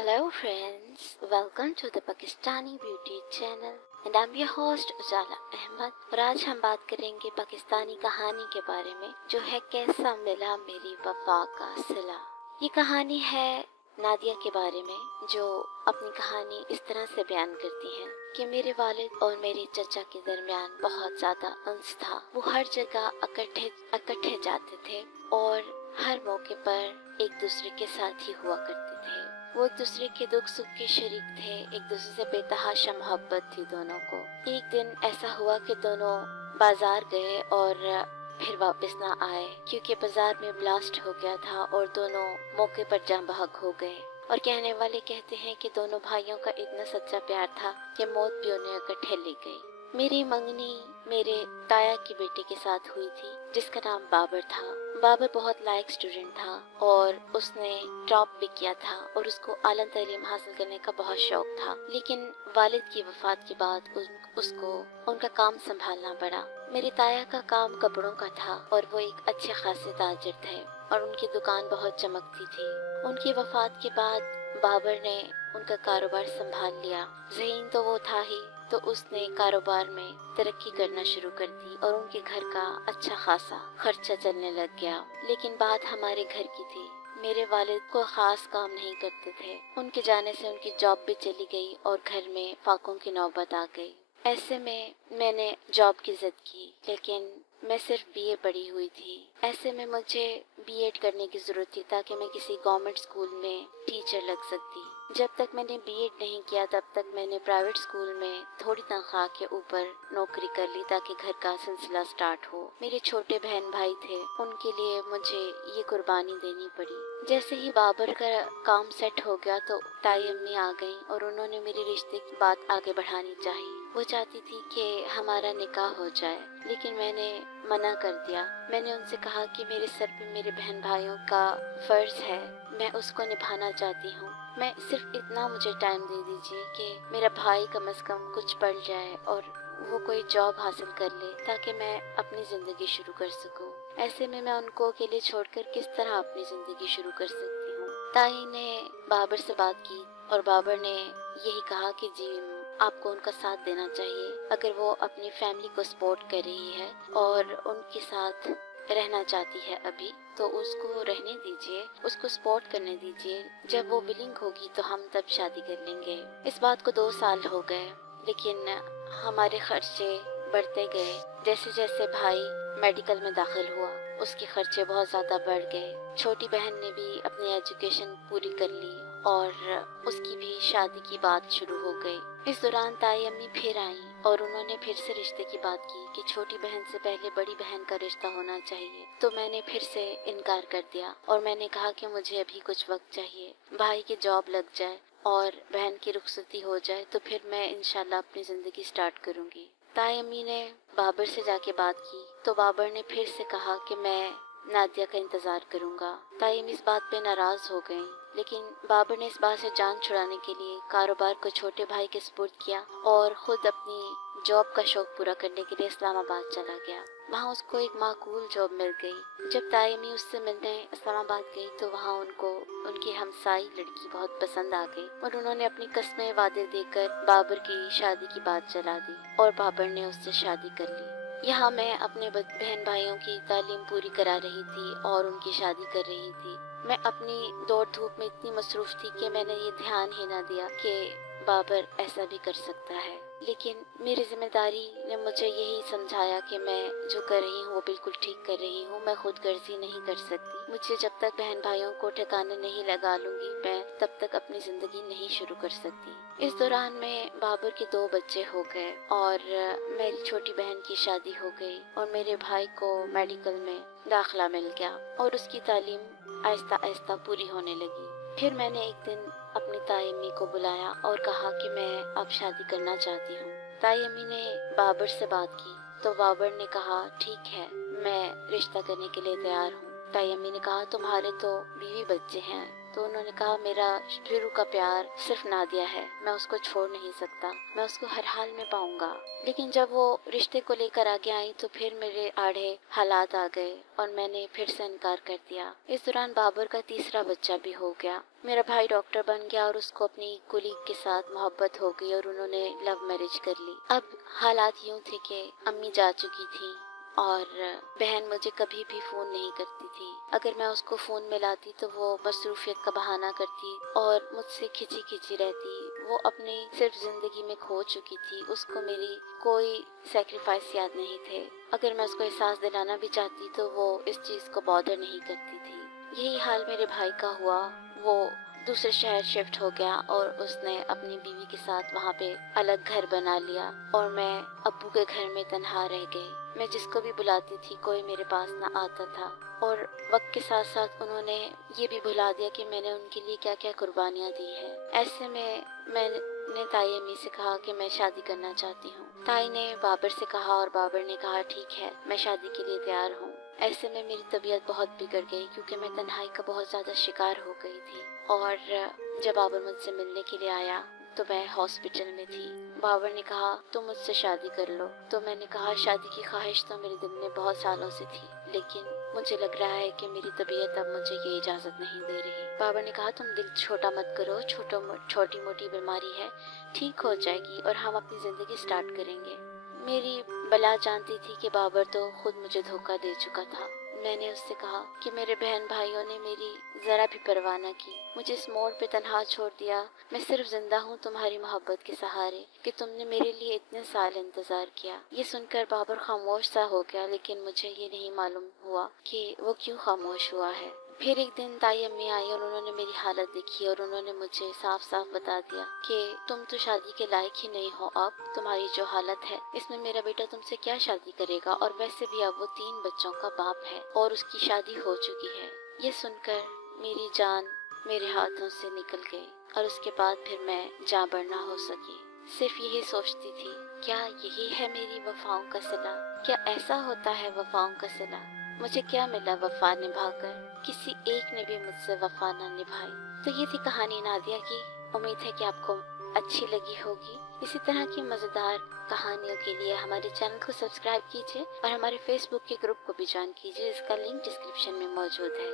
Hello friends, welcome to the Pakistani Beauty channel and I'm your host उजाला अहमद। और आज हम बात करेंगे पाकिस्तानी कहानी के बारे में जो है कैसा मिला मेरी वफा का सिला। ये कहानी है नादिया के बारे में जो अपनी कहानी इस तरह से बयान करती हैं कि मेरे वालिद और मेरे चचा के दरमियान बहुत ज़्यादा अंस था। वो हर जगह इकट्ठे जाते थे और हर मौके पर एक दूसरे के साथ ही हुआ करते थे। वो एक दूसरे के दुख सुख के शरीक थे, एक दूसरे से बेतहाशा मोहब्बत थी दोनों को। एक दिन ऐसा हुआ कि दोनों बाजार गए और फिर वापस ना आए क्योंकि बाजार में ब्लास्ट हो गया था और दोनों मौके पर जान बहक हो गए। और कहने वाले कहते हैं कि दोनों भाइयों का इतना सच्चा प्यार था कि मौत भी उन्हें इकट्ठे ले गई। मेरी मंगनी मेरे ताया की बेटे के साथ हुई थी जिसका नाम बाबर था। बाबर बहुत लायक स्टूडेंट था और उसने टॉप भी किया था और उसको आला तालीम हासिल करने का बहुत शौक था, लेकिन वालिद की वफात के बाद उसको उनका काम संभालना पड़ा। मेरे ताया का काम कपड़ों का था और वो एक अच्छे खासे ताजिर थे और उनकी दुकान बहुत चमकती थी। उनकी वफात के बाद बाबर ने उनका कारोबार संभाल लिया। ज़हीन तो वो था ही, तो उसने कारोबार में तरक्की करना शुरू कर दी और उनके घर का अच्छा खासा खर्चा चलने लग गया। लेकिन बात हमारे घर की थी। मेरे वालिद को खास काम नहीं करते थे। उनके जाने से उनकी जॉब भी चली गई और घर में फाकों की नौबत आ गई। ऐसे में मैंने जॉब की जिद की, लेकिन मैं सिर्फ बीए पढ़ी हुई थी। ऐसे में मुझे बीएड करने की ज़रूरत थी ताकि मैं किसी गवर्नमेंट स्कूल में टीचर लग सकती। जब तक मैंने बीएड नहीं किया तब तक मैंने प्राइवेट स्कूल में थोड़ी तनख्वाह के ऊपर नौकरी कर ली ताकि घर का सिलसिला स्टार्ट हो। मेरे छोटे बहन भाई थे, उनके लिए मुझे ये कुर्बानी देनी पड़ी। जैसे ही बाबर का काम सेट हो गया तो ताई अम्मी आ गई और उन्होंने मेरे रिश्ते की बात आगे बढ़ानी चाहिए। वो चाहती थी कि हमारा निकाह हो जाए, लेकिन मैंने मना कर दिया। मैंने उनसे कहा कि मेरे सर पे मेरे बहन भाइयों का फर्ज है, मैं उसको निभाना चाहती हूँ। मैं सिर्फ इतना मुझे टाइम दे दीजिए कि मेरा भाई कम से कम कुछ पढ़ जाए और वो कोई जॉब हासिल कर ले ताकि मैं अपनी ज़िंदगी शुरू कर सकूं। ऐसे में मैं उनको अकेले छोड़कर किस तरह अपनी ज़िंदगी शुरू कर सकती हूँ। ताई ने बाबर से बात की और बाबर ने यही कहा कि जी आपको उनका साथ देना चाहिए। अगर वो अपनी फैमिली को सपोर्ट कर रही है और उनके साथ रहना चाहती है अभी, तो उसको रहने दीजिए, उसको सपोर्ट करने दीजिए। जब वो विलिंग होगी तो हम तब शादी कर लेंगे। इस बात को 2 साल हो गए, लेकिन हमारे खर्चे बढ़ते गए। जैसे जैसे भाई मेडिकल में दाखिल हुआ उसके खर्चे बहुत ज़्यादा बढ़ गए। छोटी बहन ने भी अपनी एजुकेशन पूरी कर ली और उसकी भी शादी की बात शुरू हो गई। इस दौरान ताई अम्मी फिर आईं और उन्होंने फिर से रिश्ते की बात की कि छोटी बहन से पहले बड़ी बहन का रिश्ता होना चाहिए। तो मैंने फिर से इनकार कर दिया और मैंने कहा कि मुझे अभी कुछ वक्त चाहिए, भाई की जॉब लग जाए और बहन की रुखसती हो जाए तो फिर मैं इंशाल्लाह अपनी ज़िंदगी स्टार्ट करूँगी। ताई अम्मी ने बाबर से जाके बात की तो बाबर ने फिर से कहा कि मैं नादिया का इंतज़ार करूँगा। ताई अम्मी इस बात पे नाराज़ हो गईं, लेकिन बाबर ने इस बात से जान छुड़ाने के लिए कारोबार को छोटे भाई के सुपुर्द किया और खुद अपनी जॉब का शौक पूरा करने के लिए इस्लामाबाद चला गया। वहाँ उसको एक माकूल जॉब मिल गई। जब ताई अम्मी उससे मिलने इस्लामाबाद गई तो वहाँ उनको उनकी हमसाई लड़की बहुत पसंद आ गई और उन्होंने अपनी कस्में वादे देकर बाबर की शादी की बात चला दी और बाबर ने उससे शादी कर ली। यहाँ मैं अपने बहन भाइयों की तालीम पूरी करा रही थी और उनकी शादी कर रही थी। मैं अपनी दौड़ धूप में इतनी मसरूफ थी कि मैंने ये ध्यान ही ना दिया कि बाबर ऐसा भी कर सकता है। लेकिन मेरी जिम्मेदारी ने मुझे यही समझाया कि मैं जो कर रही हूँ वो बिल्कुल ठीक कर रही हूँ। मैं खुद गर्जी नहीं कर सकती। मुझे जब तक बहन भाइयों को ठिकाने नहीं लगा लूंगी मैं तब तक अपनी जिंदगी नहीं शुरू कर सकती। इस दौरान में बाबर के 2 बच्चे हो गए और मेरी छोटी बहन की शादी हो गई और मेरे भाई को मेडिकल में दाखिला मिल गया और उसकी तालीम आहिस्ता आहिस्ता पूरी होने लगी। फिर मैंने एक दिन अपनी ताई अम्मी को बुलाया और कहा कि मैं अब शादी करना चाहती हूँ। ताई अम्मी ने बाबर से बात की तो बाबर ने कहा ठीक है, मैं रिश्ता करने के लिए तैयार हूँ। ताई अम्मी ने कहा तुम्हारे तो बीवी बच्चे हैं तो उन्होंने कहा मेरा शुरू का प्यार सिर्फ नादिया है, मैं उसको छोड़ नहीं सकता, मैं उसको हर हाल में पाऊंगा। लेकिन जब वो रिश्ते को लेकर आगे आई तो फिर मेरे आड़े हालात आ गए और मैंने फिर से इनकार कर दिया। इस दौरान बाबर का तीसरा बच्चा भी हो गया। मेरा भाई डॉक्टर बन गया और उसको अपनी कुलीग के साथ मोहब्बत हो गई और उन्होंने लव मैरिज कर ली। अब हालात यूं थे कि अम्मी जा चुकी थी और बहन मुझे कभी भी फ़ोन नहीं करती थी। अगर मैं उसको फ़ोन मिलाती तो वो मसरूफियत का बहाना करती और मुझसे खिंची खिंची रहती। वो अपनी सिर्फ ज़िंदगी में खो चुकी थी, उसको मेरी कोई सेक्रीफाइस याद नहीं थे। अगर मैं उसको एहसास दिलाना भी चाहती तो वो इस चीज़ को बॉदर नहीं करती थी। यही हाल मेरे भाई का हुआ। वो दूसरे शहर शिफ्ट हो गया और उसने अपनी बीवी के साथ वहाँ पे अलग घर बना लिया और मैं अब्बू के घर में तन्हा रह गई। मैं जिसको भी बुलाती थी कोई मेरे पास ना आता था और वक्त के साथ साथ उन्होंने ये भी भुला दिया कि मैंने उनके लिए क्या क्या कुर्बानियाँ दी है। ऐसे में मैंने ताई अम्मी से कहा कि मैं शादी करना चाहती हूँ। ताई ने बाबर से कहा और बाबर ने कहा ठीक है, मैं शादी के लिए तैयार हूँ। ऐसे में मेरी तबीयत बहुत बिगड़ गई क्योंकि मैं तन्हाई का बहुत ज़्यादा शिकार हो गई थी। और जब बाबर मुझसे मिलने के लिए आया तो मैं हॉस्पिटल में थी। बाबर ने कहा तुम मुझसे शादी कर लो। तो मैंने कहा शादी की ख्वाहिश तो मेरे दिल में बहुत सालों से थी, लेकिन मुझे लग रहा है कि मेरी तबीयत अब मुझे ये इजाज़त नहीं दे रही। बाबर ने कहा तुम दिल छोटा मत करो, छोटी मोटी बीमारी है, ठीक हो जाएगी और हम अपनी ज़िंदगी स्टार्ट करेंगे। मेरी बला जानती थी कि बाबर तो खुद मुझे धोखा दे चुका था। मैंने उससे कहा कि मेरे बहन भाइयों ने मेरी ज़रा भी परवाह न की, मुझे इस मोड़ पे तन्हा छोड़ दिया। मैं सिर्फ जिंदा हूँ तुम्हारी मोहब्बत के सहारे कि तुमने मेरे लिए इतने साल इंतज़ार किया। ये सुनकर बाबर खामोश सा हो गया, लेकिन मुझे ये नहीं मालूम हुआ कि वो क्यों खामोश हुआ है। फिर एक दिन ताई अम्मी आई और उन्होंने मेरी हालत देखी और उन्होंने मुझे साफ साफ बता दिया कि तुम तो शादी के लायक ही नहीं हो, अब तुम्हारी जो हालत है इसमें मेरा बेटा तुमसे क्या शादी करेगा, और वैसे भी अब वो 3 बच्चों का बाप है और उसकी शादी हो चुकी है। ये सुनकर मेरी जान मेरे हाथों से निकल गई और उसके बाद फिर मैं जाँ बरना हो सकी। सिर्फ यही सोचती थी, क्या यही है मेरी वफाओं का सिला? क्या ऐसा होता है वफाओं का सिला? मुझे क्या मिला वफा निभाकर? किसी एक ने भी मुझसे वफा न निभाई। तो ये थी कहानी नादिया की। उम्मीद है कि आपको अच्छी लगी होगी। इसी तरह की मज़ेदार कहानियों के लिए हमारे चैनल को सब्सक्राइब कीजिए और हमारे फेसबुक के ग्रुप को भी ज्वाइन कीजिए, इसका लिंक डिस्क्रिप्शन में मौजूद है।